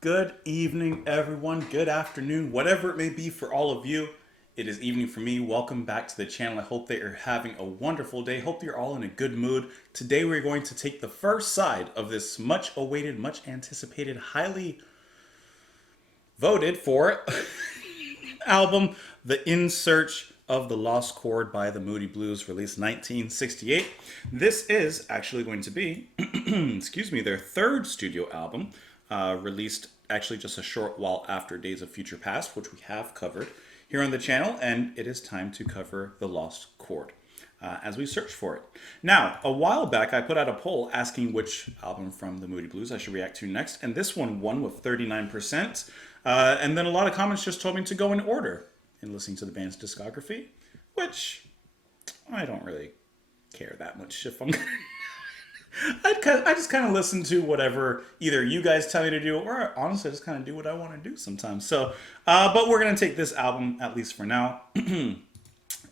Good evening, everyone. Good afternoon, whatever it may be for all of you. It is evening for me. Welcome back to the channel. I hope that you're having a wonderful day. Hope you're all in a good mood. Today we're going to take the first side of this much awaited, much anticipated, highly voted for album, The In Search of the Lost Chord by the Moody Blues, released 1968. This is actually going to be, excuse me, their third studio album, released actually just a short while after Days of Future Past, which we have covered here on the channel, and it is time to cover The Lost Chord as we search for it. Now, a while back, I put out a poll asking which album from the Moody Blues I should react to next, and this one won with 39%. And then a lot of comments just told me to go in order in listening to the band's discography, which I don't really care that much if I'm gonna... I just kind of listen to whatever either you guys tell me to do, or honestly, I just kind of do what I want to do sometimes. So, but we're going to take this album, at least for now.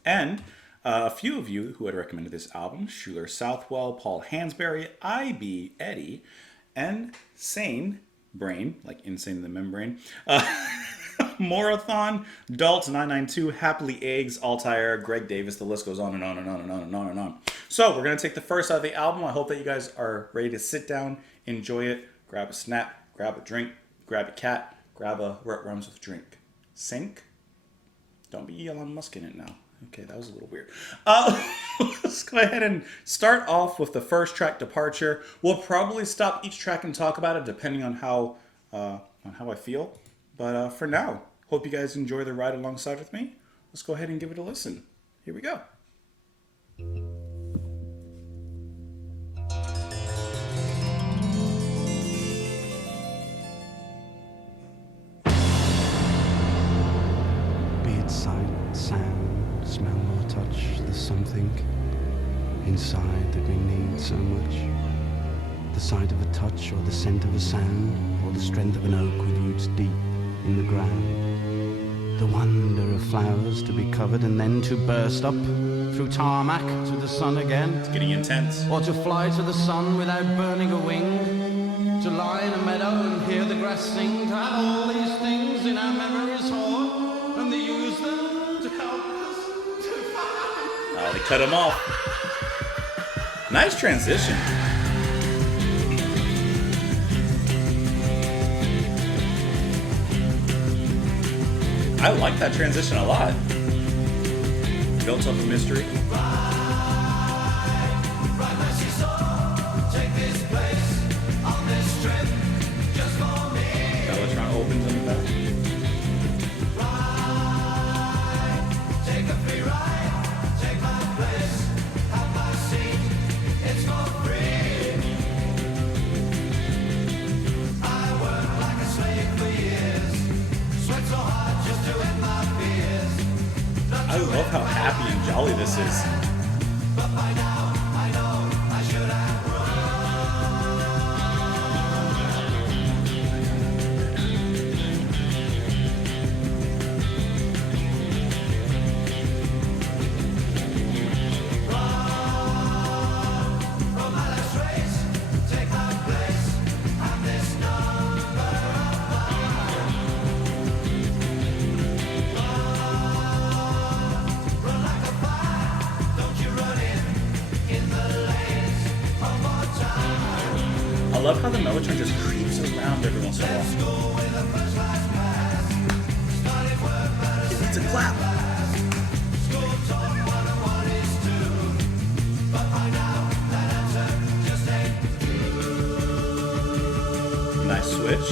And a few of you who had recommended this album, Schuler Southwell, Paul Hansberry, I.B. Eddie, and Sane Brain, like Insane in the Membrane, Morathon, Dalt992, Happily Eggs, Altair, Greg Davis, the list goes on and on and on and on and on and on. So we're going to take the first out of the album. I hope that you guys are ready to sit down, enjoy it, grab a snack, grab a drink, grab a cat, grab a what rhymes with drink. Sink? Don't be Elon Musk in it now. Okay, that was a little weird. Let's go ahead and start off with the first track, Departure. We'll probably stop each track and talk about it depending on how I feel. But for now, hope you guys enjoy the ride alongside with me. Let's go ahead and give it a listen. Here we go. Be it sight, sound, smell or touch, there's something inside that we need so much. The sight of a touch or the scent of a sound or the strength of an oak with roots deep in the ground. The wonder of flowers to be covered and then to burst up through tarmac to the sun again. It's getting intense. Or to fly to the sun without burning a wing. To lie in a meadow and hear the grass sing. To have all these things in our memories hold and to use them to help us to find. Oh, they cut him off. Nice transition. I like that transition a lot. Built up a mystery. Ride my seesaw, take this place on this trip just for me. Bellatron opens in the back. Ride, take a free ride, take my place, have my seat, it's for free. I worked like a slave for years, sweat so hard just to end my fears. I love how happy and jolly this is. But by now, I know I should have run from my last race, take my place, and this number of run like a fire, don't you run in the lanes one more time. I love how the Mellotron just creeps around every once in a while. School with a first class pass, started work but It needs a clap. school taught 101 is two, but by now that answer just ain't. Nice switch.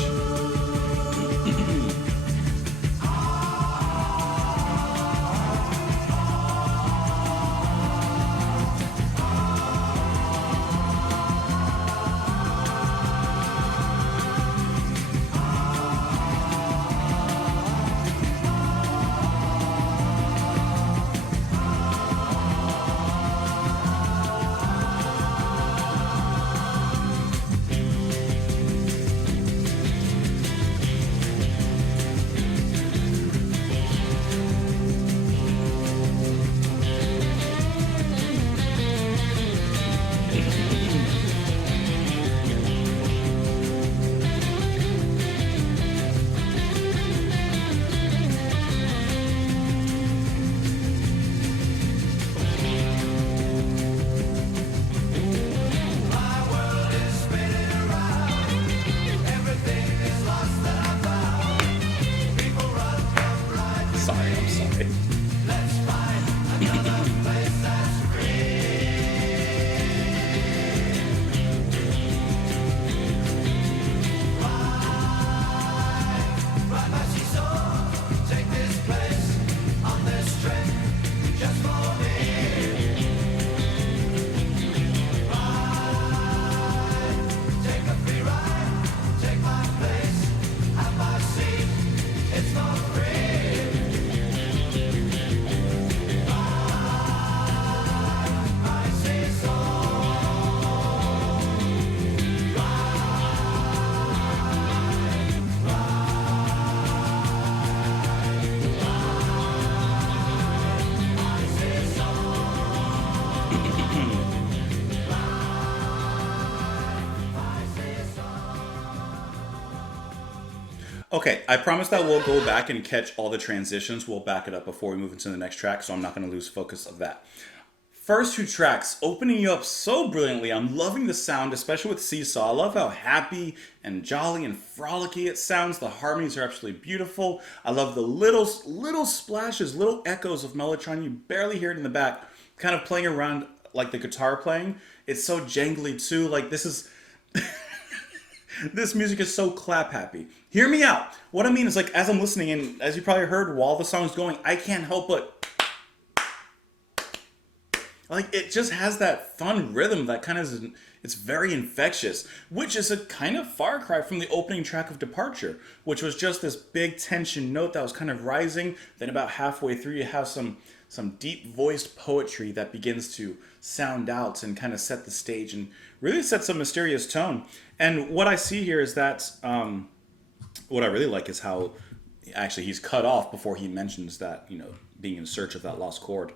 Okay, I promise that we'll go back and catch all the transitions. We'll back it up before we move into the next track, so I'm not going to lose focus of that. First two tracks opening you up so brilliantly. I'm loving the sound, especially with Seesaw. I love how happy and jolly and frolicky it sounds. The harmonies are absolutely beautiful. I love the little splashes, little echoes of Mellotron. You barely hear it in the back, kind of playing around like the guitar playing. It's so jangly too. Like this is this music is so clap happy. Hear me out. What I mean is, like, as I'm listening, and as you probably heard while the song's going, I can't help but like it just has that fun rhythm that kind of it's very infectious, which is a kind of far cry from the opening track of Departure, which was just this big tension note that was kind of rising. Then about halfway through, you have some deep voiced poetry that begins to sound out and kind of set the stage and really set some mysterious tone. And what I see here is that what I really like is how actually he's cut off before he mentions that, you know, being in search of that lost chord.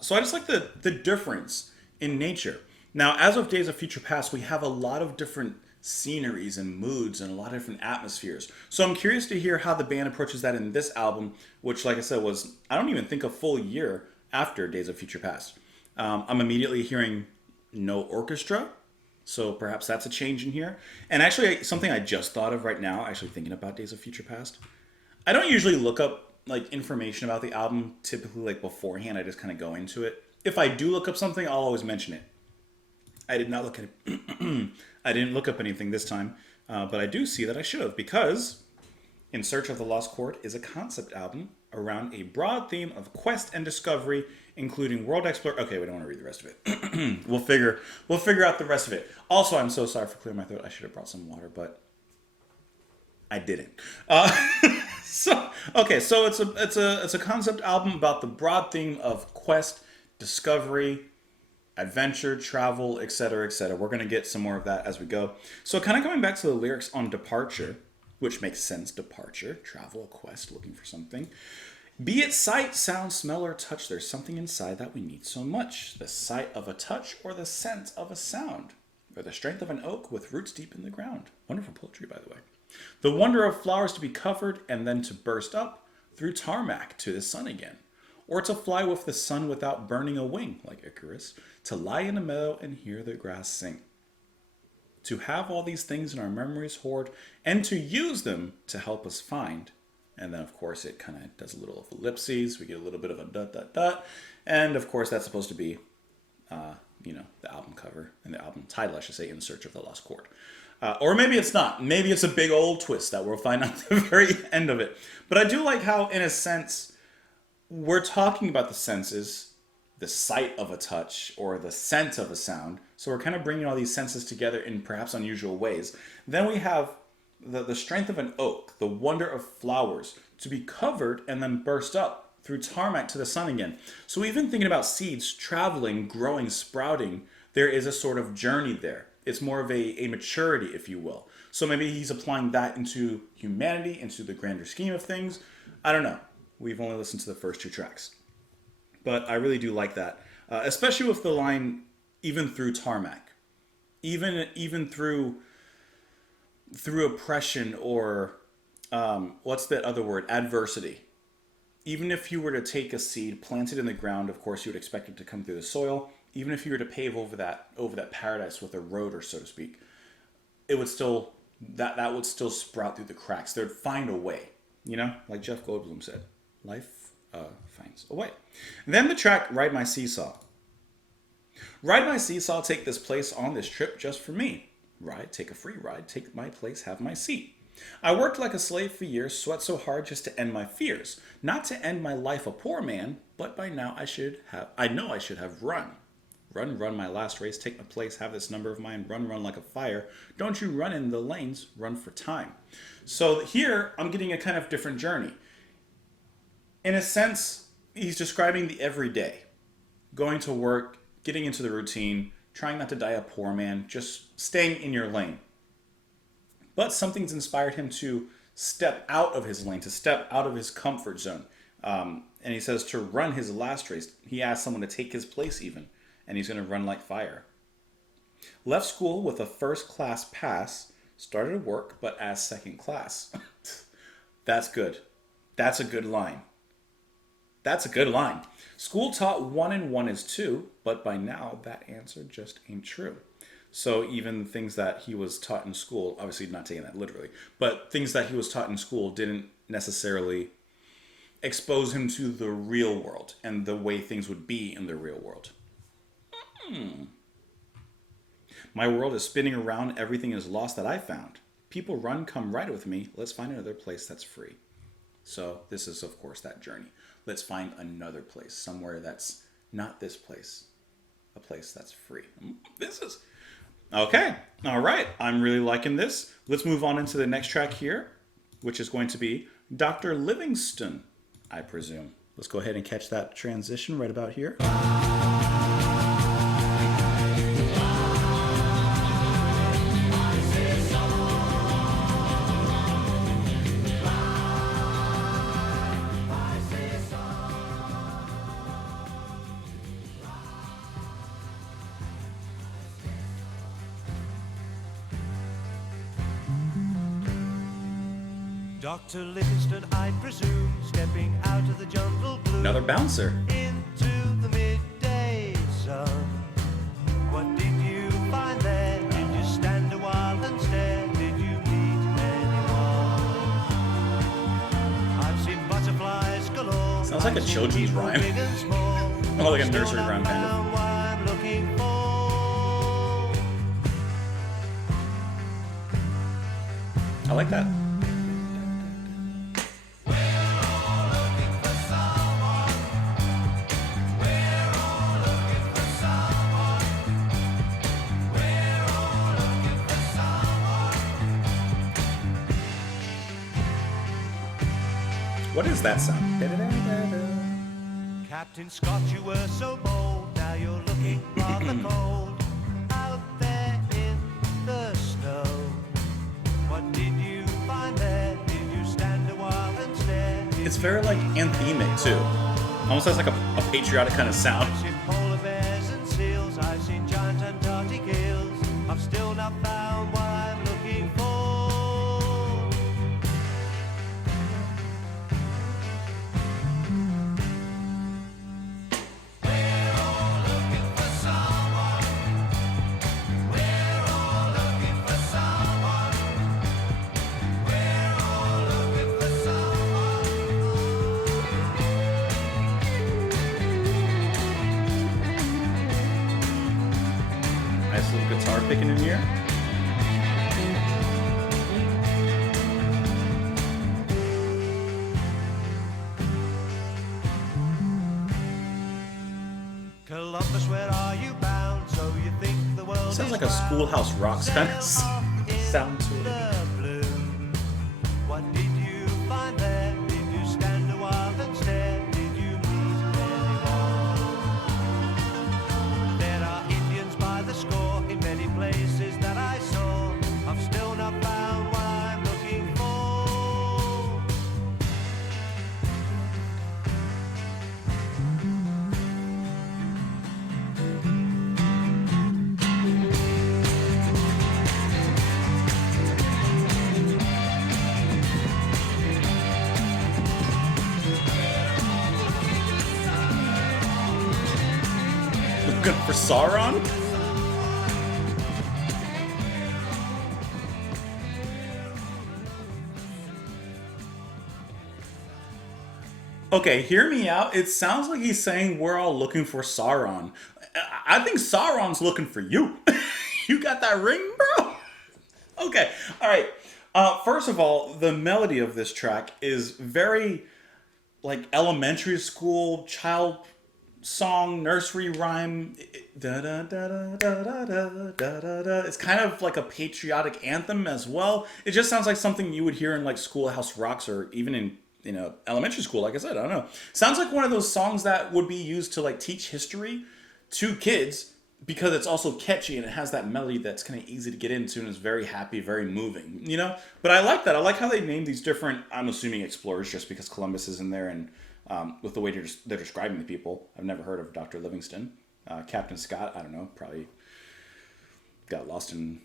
So I just like the difference in nature. Now, as of Days of Future Past, we have a lot of different sceneries and moods and a lot of different atmospheres. So I'm curious to hear how the band approaches that in this album, which, like I said, was, I don't even think, a full year after Days of Future Past. I'm immediately hearing no orchestra, so perhaps that's a change in here. And actually, something I just thought of right now, actually thinking about Days of Future Past, I don't usually look up like information about the album typically like beforehand. I just kind of go into it. If I do look up something, I'll always mention it. I did not look at it. I didn't look up anything this time, but I do see that I should have, because In Search of the Lost Chord is a concept album around a broad theme of quest and discovery, including world exploration. Okay, we don't want to read the rest of it. We'll figure out the rest of it. Also, I'm so sorry for clearing my throat. I should have brought some water, but I didn't. So it's a concept album about the broad theme of quest, discovery, adventure, travel, etc., etc. We're going to get some more of that as we go. So kind of coming back to the lyrics on Departure, which makes sense. Departure, travel, a quest, looking for something. Be it sight, sound, smell, or touch, there's something inside that we need so much. The sight of a touch or the scent of a sound, or the strength of an oak with roots deep in the ground. Wonderful poetry, by the way. The wonder of flowers to be covered and then to burst up through tarmac to the sun again. Or to fly with the sun without burning a wing, like Icarus, to lie in a meadow and hear the grass sing. To have all these things in our memories hoard and to use them to help us find. And then, of course, it kind of does a little of ellipses. We get a little bit of a dot, dot, dot. And, of course, that's supposed to be, the album cover and the album title, I should say, In Search of the Lost Chord. Or maybe it's not. Maybe it's a big old twist that we'll find out at the very end of it. But I do like how, in a sense, we're talking about the senses, the sight of a touch or the scent of a sound. So we're kind of bringing all these senses together in perhaps unusual ways. Then we have the strength of an oak, the wonder of flowers, to be covered and then burst up through tarmac to the sun again. So even thinking about seeds traveling, growing, sprouting, there is a sort of journey there. It's more of a maturity, if you will. So maybe he's applying that into humanity, into the grander scheme of things. I don't know. We've only listened to the first two tracks. But I really do like that. Especially with the line, even through tarmac. Even through oppression or, what's that other word? Adversity. Even if you were to take a seed, plant it in the ground, of course you would expect it to come through the soil. Even if you were to pave over that paradise with a road, or so to speak, it would still that would still sprout through the cracks. They'd find a way, like Jeff Goldblum said, life finds a way. And then the track "Ride My Seesaw." Ride my seesaw, take this place on this trip just for me. Ride, take a free ride, take my place, have my seat. I worked like a slave for years, sweat so hard just to end my fears. Not to end my life a poor man, but by now I know I should have run. Run my last race, take my place, have this number of mine, run like a fire. Don't you run in the lanes, run for time. So here, I'm getting a kind of different journey. In a sense, he's describing the everyday. Going to work, getting into the routine, trying not to die a poor man, just staying in your lane. But something's inspired him to step out of his lane, to step out of his comfort zone. And he says to run his last race. He asked someone to take his place even. And he's going to run like fire. Left school with a first class pass. Started work, but as second class. That's good. That's a good line. That's a good line. School taught 1 and 1 is 2, but by now that answer just ain't true. So even things that he was taught in school, obviously not taking that literally, but things that he was taught in school didn't necessarily expose him to the real world and the way things would be in the real world. My world is spinning around, everything is lost that I found. People run, come ride with me, let's find another place that's free. So this is, of course, that journey. Let's find another place, somewhere that's not this place. A place that's free. This is... Okay, all right. I'm really liking this. Let's move on into the next track here, which is going to be Dr. Livingston, I presume. Let's go ahead and catch that transition right about here. Dr. Livingston, I presume, stepping out of the jungle blue Another bouncer. into the midday sun. What did you find there? Did you stand a while and stare? Did you meet anyone? I've seen butterflies galore. Sounds like a I've seen children's people rhyme. big and small. Oh, like a Still nursery not rhyme, kind of. found what I'm looking for. I like that. What is that sound? Captain Scott, you were so bold. Now you're looking rather cold out there in the snow. What did you find there? Did you stand a while and stare? It's very like anthemic too. Almost has like a patriotic kind of sound. I've seen polar bears and seals. I've seen giant Antarctic eels. I've still not found what I'm looking for. Nice little guitar picking in here. Columbus, where are you bound? So you think the world Sounds is like a round? Schoolhouse Rocks kind of sound to it. The blue. What did you find there? Did you stand a while and stare? Did you meet anyone? There are Indians by the score in many places that I saw. I've still not found what I'm looking for. Looking for Sauron? Okay, hear me out. It sounds like he's saying we're all looking for Sauron. I think Sauron's looking for you. You got that ring, bro? Okay, all right. First of all, the melody of this track is very like elementary school child song, nursery rhyme. Da, da, da, da, da, da, da, da, da, da. It's kind of like a patriotic anthem as well. It just sounds like something you would hear in like Schoolhouse Rocks or even in elementary school. Like I said, I don't know. Sounds like one of those songs that would be used to like teach history to kids because it's also catchy and it has that melody that's kind of easy to get into and is very happy, very moving, But I like that. I like how they name these different, I'm assuming explorers just because Columbus is in there and with the way they're describing the people. I've never heard of Dr. Livingston. Captain Scott, I don't know, probably got lost in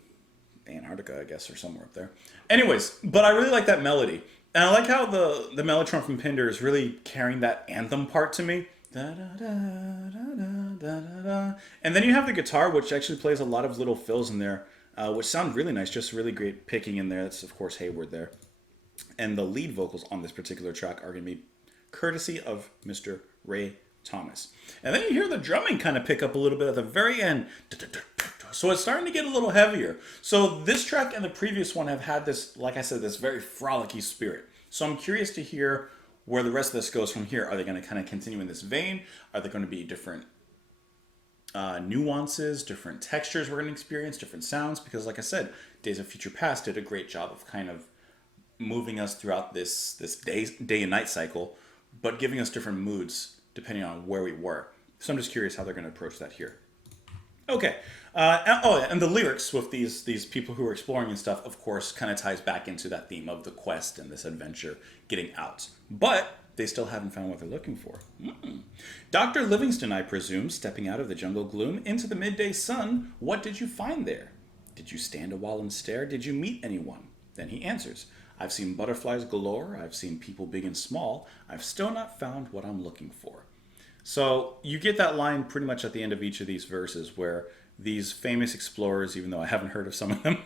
Antarctica, I guess, or somewhere up there. Anyways, but I really like that melody. And I like how the mellotron from Pinder is really carrying that anthem part to me. Da, da, da, da, da, da, da, da. And then you have the guitar, which actually plays a lot of little fills in there, which sound really nice. Just really great picking in there. That's, of course, Hayward there. And the lead vocals on this particular track are going to be courtesy of Mr. Ray Thomas. And then you hear the drumming kind of pick up a little bit at the very end. So it's starting to get a little heavier. So this track and the previous one have had this, like I said, this very frolicky spirit. So I'm curious to hear where the rest of this goes from here. Are they going to kind of continue in this vein? Are there going to be different nuances, different textures we're going to experience, different sounds? Because like I said, Days of Future Past did a great job of kind of moving us throughout this day and night cycle, but giving us different moods depending on where we were. So I'm just curious how they're going to approach that here. Okay. And the lyrics with these people who are exploring and stuff, of course, kind of ties back into that theme of the quest and this adventure getting out. But they still haven't found what they're looking for. Dr. Livingston, I presume, stepping out of the jungle gloom into the midday sun, what did you find there? Did you stand a while and stare? Did you meet anyone? Then he answers, I've seen butterflies galore. I've seen people big and small. I've still not found what I'm looking for. So you get that line pretty much at the end of each of these verses where these famous explorers, even though I haven't heard of some of them,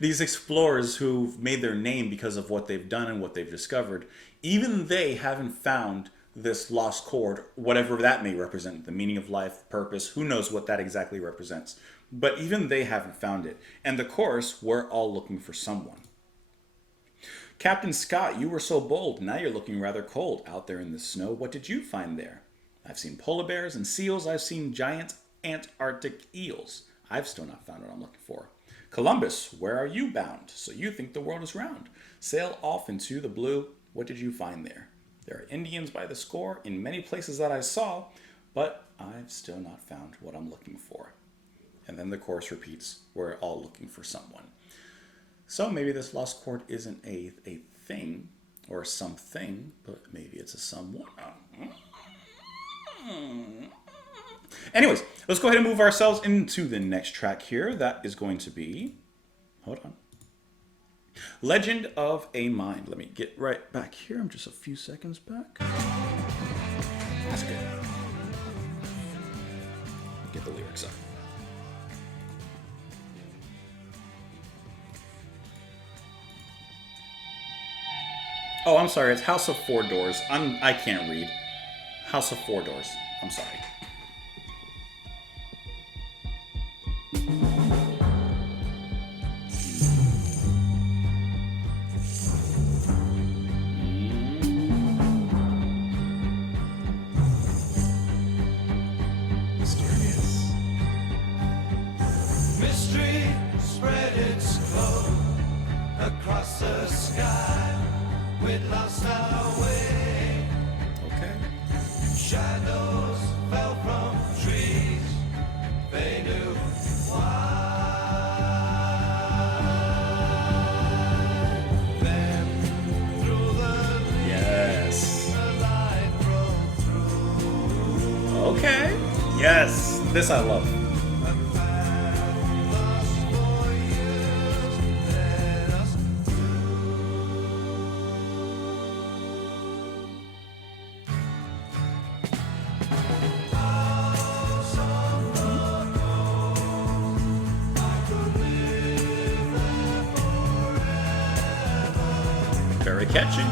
these explorers who've made their name because of what they've done and what they've discovered, even they haven't found this lost chord, whatever that may represent, the meaning of life, purpose, who knows what that exactly represents. But even they haven't found it. And the chorus, we're all looking for someone. Captain Scott, you were so bold. Now you're looking rather cold out there in the snow. What did you find there? I've seen polar bears and seals. I've seen giant Antarctic eels. I've still not found what I'm looking for. Columbus, where are you bound? So you think the world is round. Sail off into the blue. What did you find there? There are Indians by the score in many places that I saw, but I've still not found what I'm looking for. And then the chorus repeats, we're all looking for someone. So maybe this lost chord isn't a thing or something, but maybe it's a someone. Anyways, let's go ahead and move ourselves into the next track here. That is going to be, hold on, Legend of a Mind. Let me get right back here. I'm just a few seconds back. That's good. Get the lyrics up. Oh, I'm sorry. It's House of Four Doors. I can't read. House of Four Doors. I'm sorry. Mysterious. Mystery spread its cloak across the sky. We'd lost our way. Okay. Shadows fell from trees. They knew why. Then through the leaves, Yes. the light broke through. Okay. Yes. This I love. A path lost for years led us Very catchy.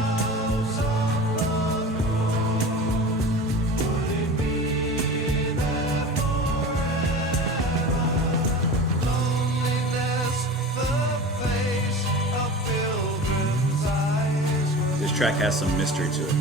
This track has some mystery to it.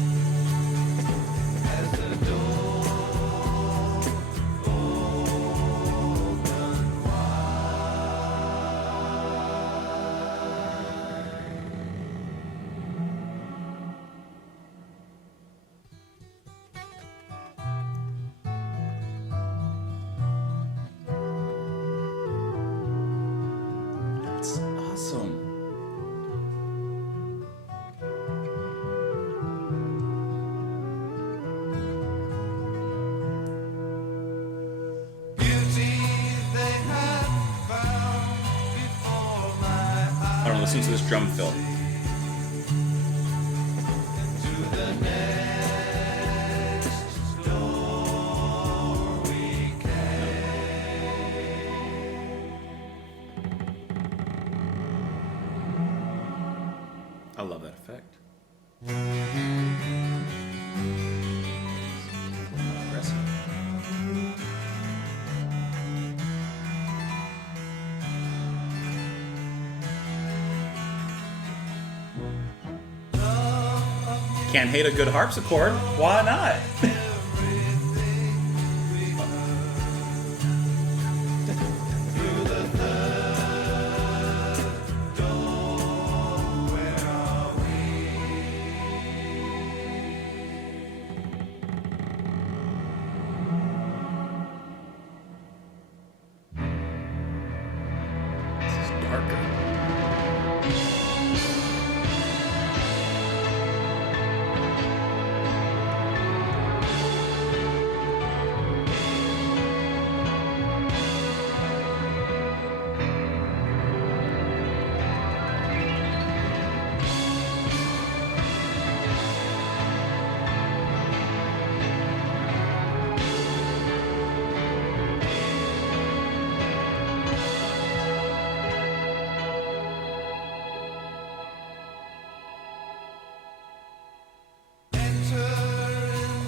That's awesome. I don't listen to this drum fill. Can't hate a good harpsichord. Why not? This is darker.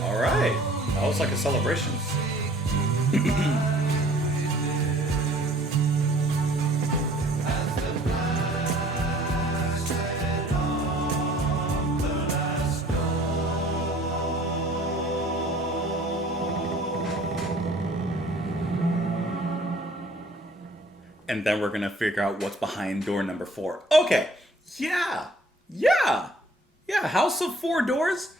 All right. That was like a celebration. And then we're going to figure out what's behind door number 4. Okay. Yeah. Yeah. Yeah. House of 4 Doors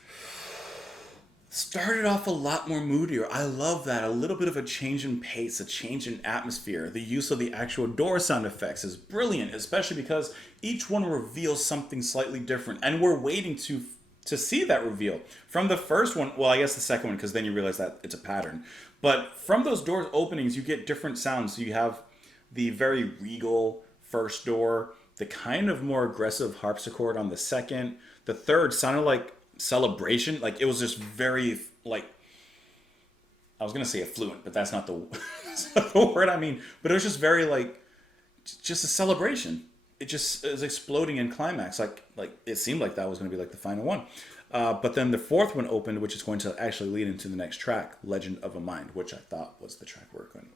started off a lot more moodier. I love that. A little bit of a change in pace, a change in atmosphere. The use of the actual door sound effects is brilliant, especially because each one reveals something slightly different. And we're waiting to see that reveal. From the first one, well, I guess the second one, because then you realize that it's a pattern. But from those doors openings, you get different sounds. So you have the very regal first door, the kind of more aggressive harpsichord on the second. The third sounded like celebration. Like it was just very, like, I was gonna say affluent, but that's not the word I mean. But it was just very like just a celebration. It just is exploding in climax. Like it seemed like that was gonna be like the final one. But then the fourth one opened, which is going to actually lead into the next track, Legend of a Mind, which I thought was the track we're going to.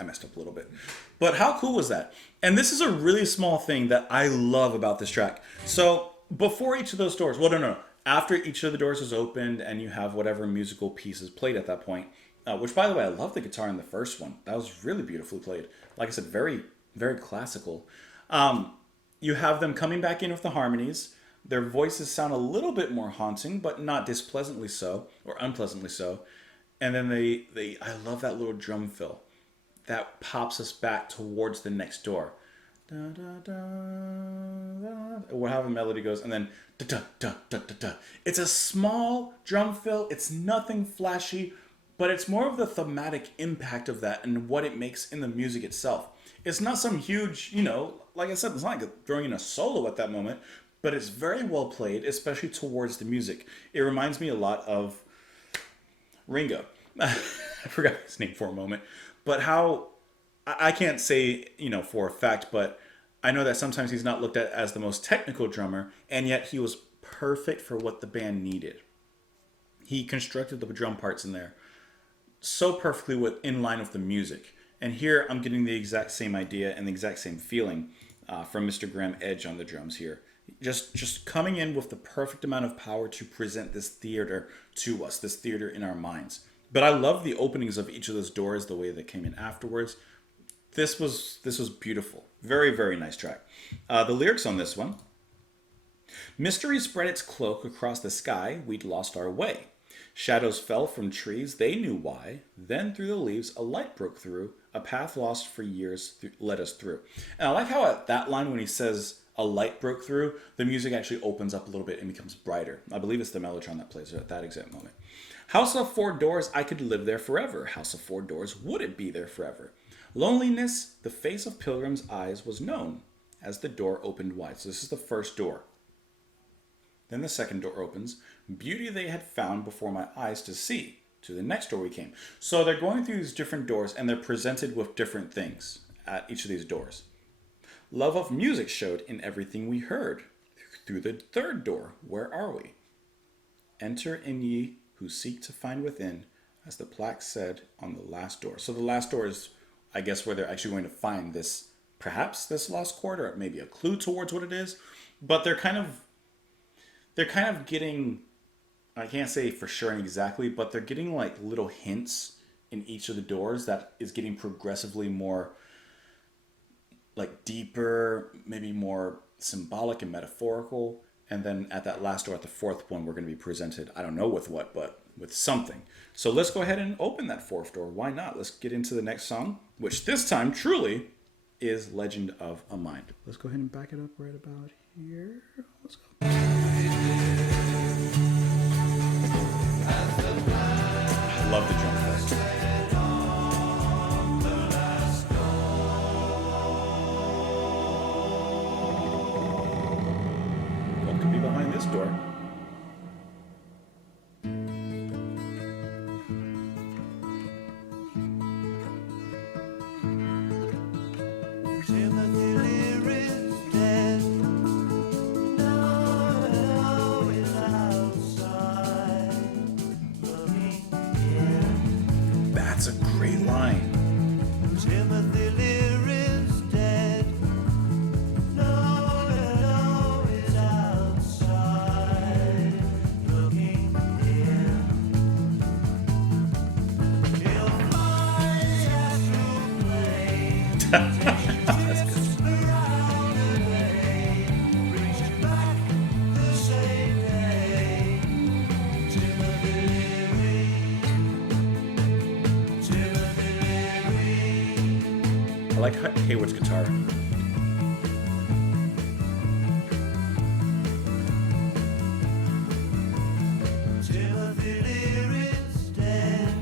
I messed up a little bit. But how cool was that? And this is a really small thing that I love about this track. So before each of those doors, well, no. After each of the doors is opened and you have whatever musical pieces played at that point, which, by the way, I love the guitar in the first one. That was really beautifully played. Like I said, very, very classical. You have them coming back in with the harmonies. Their voices sound a little bit more haunting, but not displeasantly so, or unpleasantly so. And then I love that little drum fill that pops us back towards the next door. Da, da, da, da, or how the melody goes, and then da, da, da, da, da, da. It's a small drum fill. It's nothing flashy, but it's more of the thematic impact of that and what it makes in the music itself. It's not some huge, like I said, it's not like throwing in a solo at that moment, but it's very well played, especially towards the music. It reminds me a lot of Ringo. I forgot his name for a moment. But how, I can't say, for a fact, but I know that sometimes he's not looked at as the most technical drummer, and yet he was perfect for what the band needed. He constructed the drum parts in there so perfectly in line with the music. And here I'm getting the exact same idea and the exact same feeling from Mr. Graham Edge on the drums here. Just coming in with the perfect amount of power to present this theater to us, this theater in our minds. But I love the openings of each of those doors, the way they came in afterwards. This was beautiful. Very, very nice track. The lyrics on this one. Mystery spread its cloak across the sky, we'd lost our way. Shadows fell from trees, they knew why. Then through the leaves a light broke through, a path lost for years led us through. And I like how at that line when he says a light broke through, the music actually opens up a little bit and becomes brighter. I believe it's the mellotron that plays it at that exact moment. House of 4 doors, I could live there forever. House of 4 doors, would it be there forever? Loneliness, the face of pilgrim's eyes was known as the door opened wide. So this is the first door. Then the second door opens. Beauty they had found before my eyes to see. To the next door we came. So they're going through these different doors and they're presented with different things at each of these doors. Love of music showed in everything we heard. Through the third door, where are we? Enter in ye who seek to find within, as the plaque said on the last door. So the last door is, I guess, where they're actually going to find this, perhaps this lost chord, or maybe a clue towards what it is. But they're they're kind of getting, I can't say for sure and exactly, but they're getting like little hints in each of the doors that is getting progressively more like deeper, maybe more symbolic and metaphorical. And then at that last door, at the fourth one, we're going to be presented, I don't know with what, but with something. So let's go ahead and open that fourth door. Why not? Let's get into the next song, which this time truly is Legend of a Mind. Let's go ahead and back it up right about here. Let's go. I love the drum first. What could be behind this door? Timothy Leary's dead. No, he's outside looking in. That's a great line. Timothy Leary's dead. No, he's outside looking in. He'll fly through plain. That's good. Around and away, reach back the same day. Timothy Leary, Timothy Leary. I like Hayward's guitar. Timothy Leary's dead.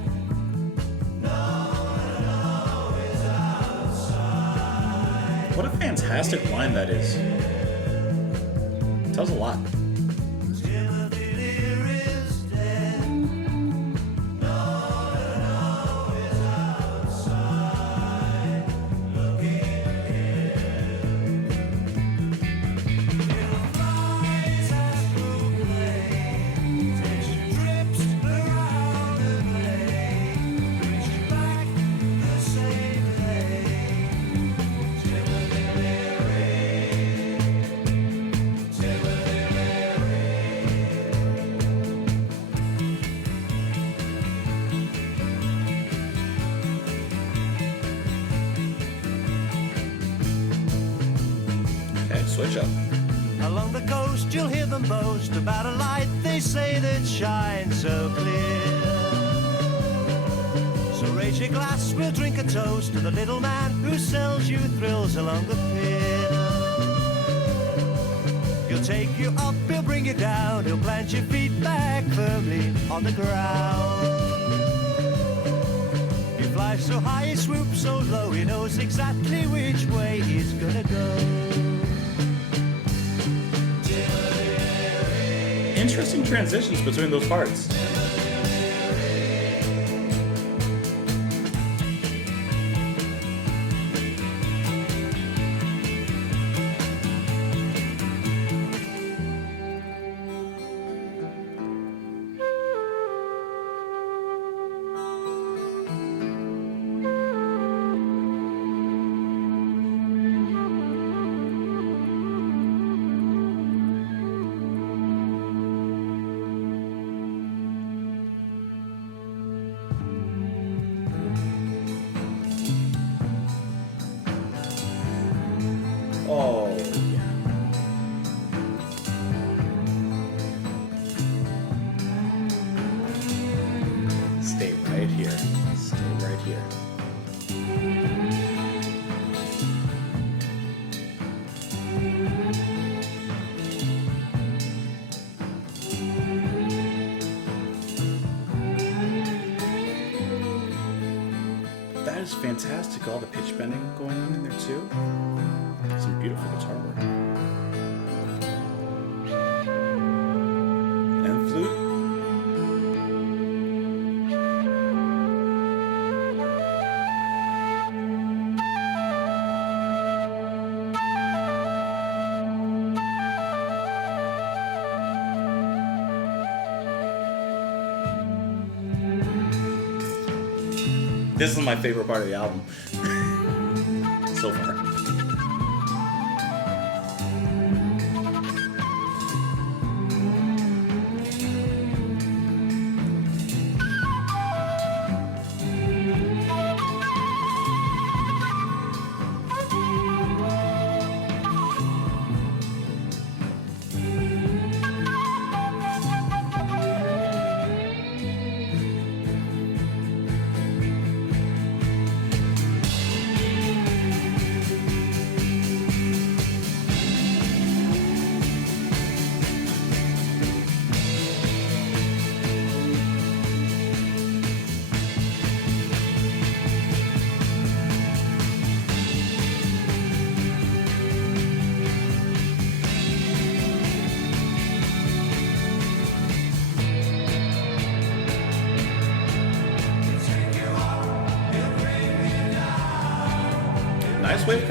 No, he's outside. What a fantastic line that is. Tells a lot. Timothy Leary's dead. No, he's outside looking in. He'll fly through plain, takes trips around the lane, reach back the same day. Timothy Leary, Timothy Leary. Okay, switch up. Along the coast you'll hear them boast about a light they say that shines so clear. So raise your glass, we'll drink a toast to the little man who sells you thrills along the pier. He'll take you up, he'll bring you down, he'll plant your feet back firmly on the ground. You fly so high, he swoops so low, he knows exactly which way he's gonna go. Interesting transitions between those parts. Oh, yeah. Stay right here. Stay right here. That is fantastic. All the pitch bending going on in there too. Some beautiful guitar work. And flute. This is my favorite part of the album so far.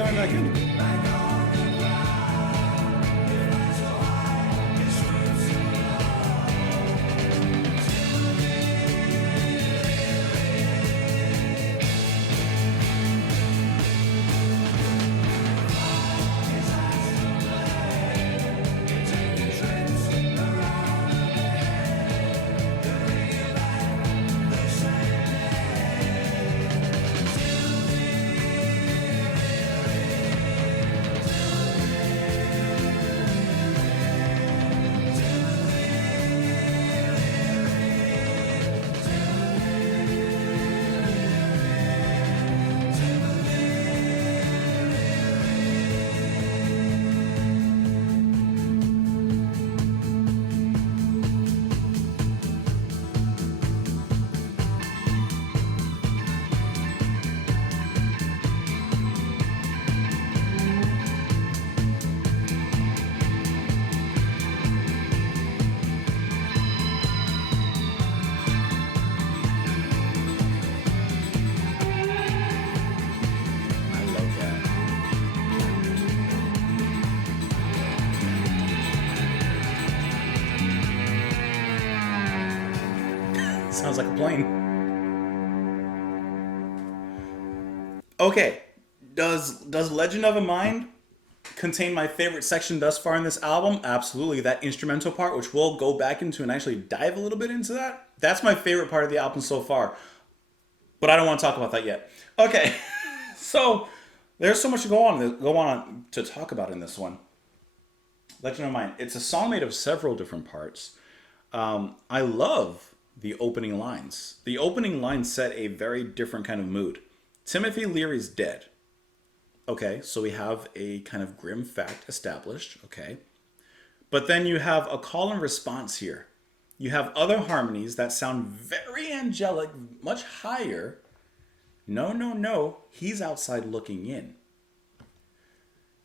going back in. Sounds like a plane. Okay, does Legend of a Mind contain my favorite section thus far in this album? Absolutely. That instrumental part, which we'll go back into and actually dive a little bit into that. That's my favorite part of the album so far. But I don't want to talk about that yet. Okay, so there's so much to go on to talk about in this one. Legend of Mind. It's a song made of several different parts. I love the opening lines. The opening lines set a very different kind of mood. Timothy Leary's dead. Okay, so we have a kind of grim fact established. Okay. But then you have a call and response here. You have other harmonies that sound very angelic, much higher. No, no, no. He's outside looking in.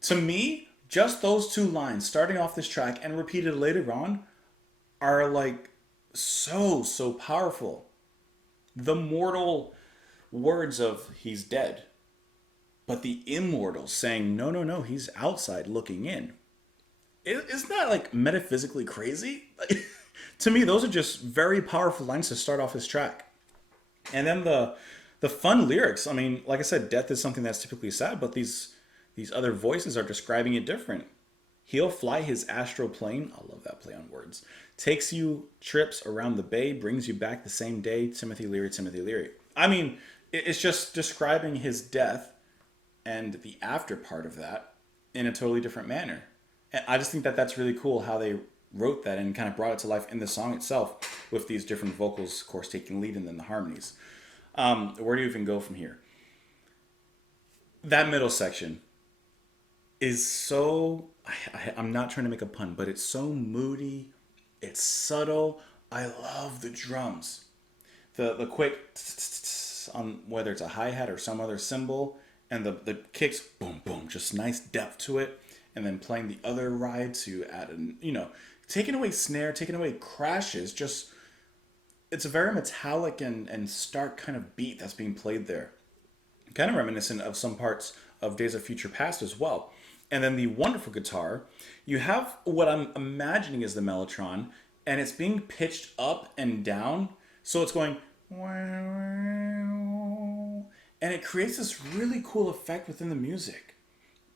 To me, just those two lines starting off this track and repeated later on are like so powerful. The mortal words of he's dead, but the immortal saying no, no, no, he's outside looking in. Isn't that like metaphysically crazy? To me, those are just very powerful lines to start off this track. And then the fun lyrics. I mean, like I said, death is something that's typically sad, but these other voices are describing it different. He'll fly his astral plane. I love that play on words. Takes you trips around the bay, brings you back the same day. Timothy Leary, Timothy Leary. I mean, it's just describing his death and the after part of that in a totally different manner. And I just think that that's really cool how they wrote that and kind of brought it to life in the song itself with these different vocals, of course, taking lead and then the harmonies. Where do you even go from here? That middle section is so... I'm not trying to make a pun, but it's so moody. It's subtle. I love the drums. The quick on whether it's a hi-hat or some other cymbal, and the kicks, boom, boom, just nice depth to it. And then playing the other ride to add taking away snare, taking away crashes, just, it's a very metallic and stark kind of beat that's being played there. Kind of reminiscent of some parts of Days of Future Past as well. And then the wonderful guitar, you have what I'm imagining is the mellotron, and it's being pitched up and down. So it's going, and it creates this really cool effect within the music.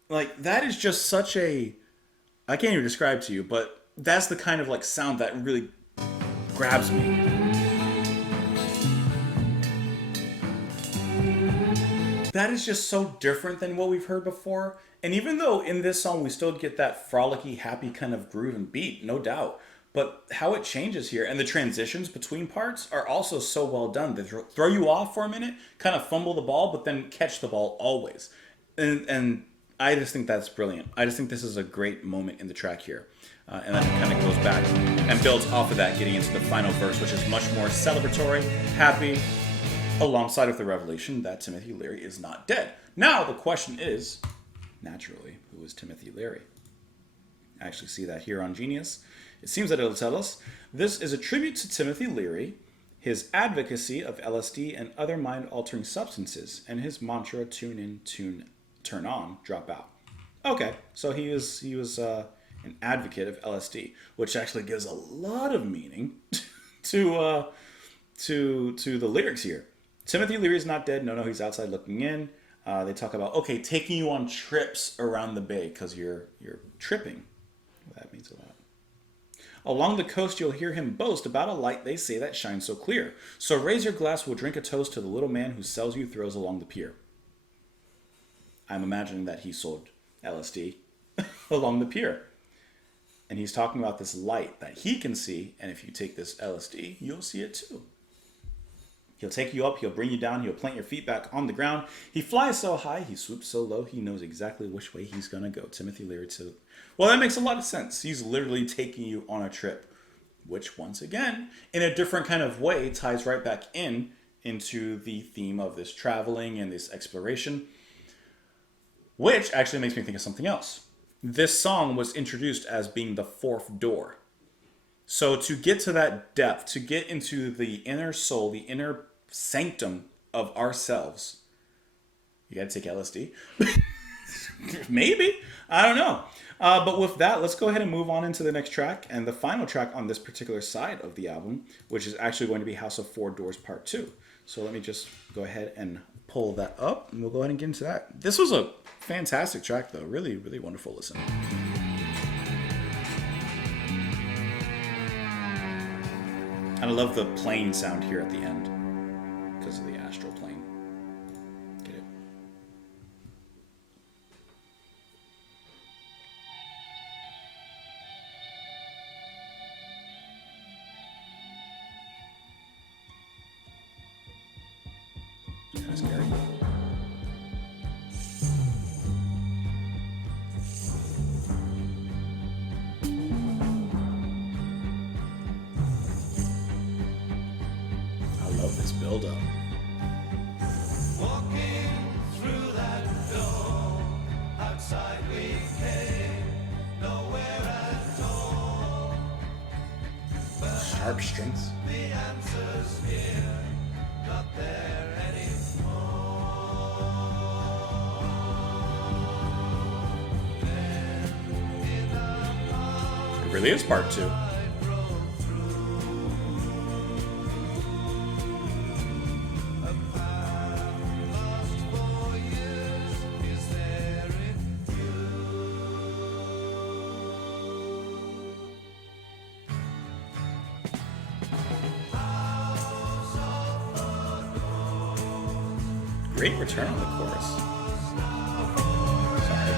Like, that is just such a, I can't even describe to you, but that's the kind of like sound that really grabs me. That is just so different than what we've heard before. And even though in this song we still get that frolicky, happy kind of groove and beat, no doubt. But how it changes here and the transitions between parts are also so well done. They throw you off for a minute, kind of fumble the ball, but then catch the ball always. And I just think that's brilliant. I just think this is a great moment in the track here. And then it kind of goes back and builds off of that, getting into the final verse, which is much more celebratory, happy, alongside of the revelation that Timothy Leary is not dead. Now, the question is, naturally, who is Timothy Leary? I actually see that here on Genius. It seems that it'll tell us, this is a tribute to Timothy Leary, his advocacy of LSD and other mind-altering substances, and his mantra, tune in, tune turn on drop out. Okay, so he was an advocate of LSD, which actually gives a lot of meaning to the lyrics here. Timothy Leary's not dead. No, he's outside looking in. They talk about, okay, taking you on trips around the bay because you're tripping. That means a lot. Along the coast, you'll hear him boast about a light they say that shines so clear. So raise your glass, we'll drink a toast to the little man who sells you throws along the pier. I'm imagining that he sold LSD along the pier. And he's talking about this light that he can see, and if you take this LSD, you'll see it too. He'll take you up, he'll bring you down, he'll plant your feet back on the ground. He flies so high, he swoops so low, he knows exactly which way he's going to go. Timothy Leary too. Well, that makes a lot of sense. He's literally taking you on a trip, which once again, in a different kind of way, ties right back into the theme of this traveling and this exploration, which actually makes me think of something else. This song was introduced as being the fourth door. So to get to that depth, to get into the inner soul, the inner sanctum of ourselves, you gotta take LSD. Maybe. I don't know. But with that, let's go ahead and move on into the next track and the final track on this particular side of the album, which is actually going to be House of Four Doors Part 2. So let me just go ahead and pull that up and we'll go ahead and get into that. This was a fantastic track though. Really, really wonderful listen. And I love the plane sound here at the end because of the astral plane. Get it? Kind of scary. This build up. Walking through that door, outside we came, nowhere at all. Sharp strings. The answers here, not there anymore. It really is part 2. Great return on the chorus. Sorry.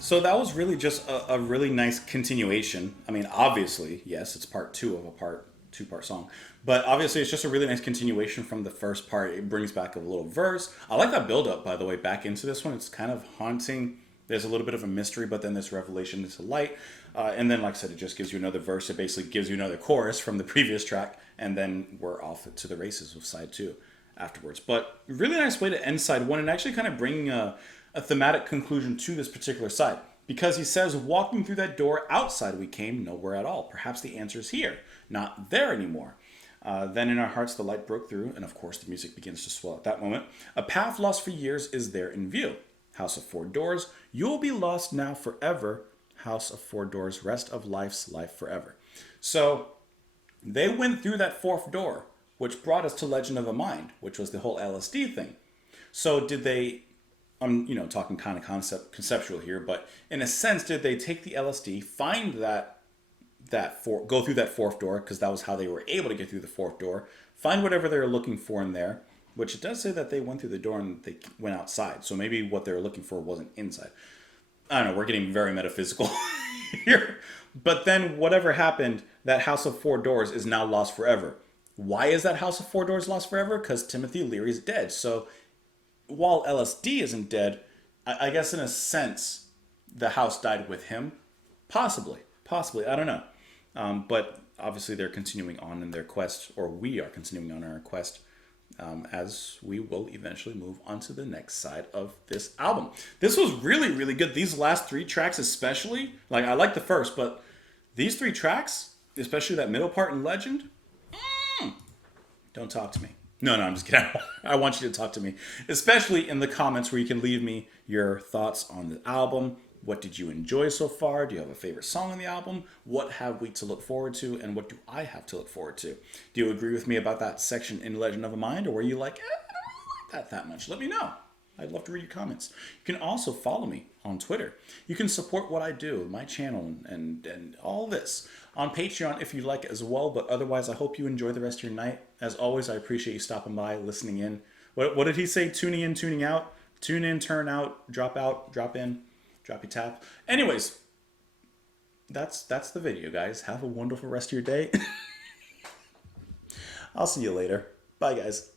So that was really just a really nice continuation. I mean, obviously, yes, it's part 2 of a two-part song. But obviously, it's just a really nice continuation from the first part. It brings back a little verse. I like that build-up, by the way, back into this one. It's kind of haunting. There's a little bit of a mystery, but then this revelation is a light. And then, like I said, it just gives you another verse. It basically gives you another chorus from the previous track. And then we're off to the races with side 2 afterwards. But really nice way to end side 1 and actually kind of bring a thematic conclusion to this particular side. Because he says, walking through that door, outside we came, nowhere at all. Perhaps the answer is here, not there anymore. Then in our hearts the light broke through, and of course the music begins to swell at that moment. A path lost for years is there in view. House of Four Doors, you'll be lost now forever. House of Four Doors, rest of life's life forever. So they went through that fourth door, which brought us to Legend of a Mind, which was the whole LSD thing. So did they... I'm, talking kind of conceptual here, but in a sense, did they take the LSD, find go through that fourth door, because that was how they were able to get through the fourth door, find whatever they were looking for in there, which it does say that they went through the door and they went outside. So maybe what they were looking for wasn't inside. I don't know, we're getting very metaphysical here. But then whatever happened, that House of Four Doors is now lost forever. Why is that House of Four Doors lost forever? Because Timothy Leary's dead. So while LSD isn't dead, I guess in a sense, the house died with him. Possibly. I don't know. But obviously they're continuing on in their quest, or we are continuing on our quest, as we will eventually move on to the next side of this album. This was really, really good. These last 3 tracks especially, like I like the first, but these 3 tracks, especially that middle part in Legend, don't talk to me. No, I'm just kidding. I want you to talk to me, especially in the comments where you can leave me your thoughts on the album. What did you enjoy so far? Do you have a favorite song on the album? What have we to look forward to? And what do I have to look forward to? Do you agree with me about that section in Legend of a Mind? Or were you like, I don't really like that much? Let me know. I'd love to read your comments. You can also follow me on Twitter. You can support what I do, my channel, and all this on Patreon if you like as well. But otherwise, I hope you enjoy the rest of your night. As always, I appreciate you stopping by, listening in. What did he say? Tuning in, tuning out. Tune in, turn out, drop in. Drop your tap. Anyways, that's the video, guys. Have a wonderful rest of your day. I'll see you later. Bye, guys.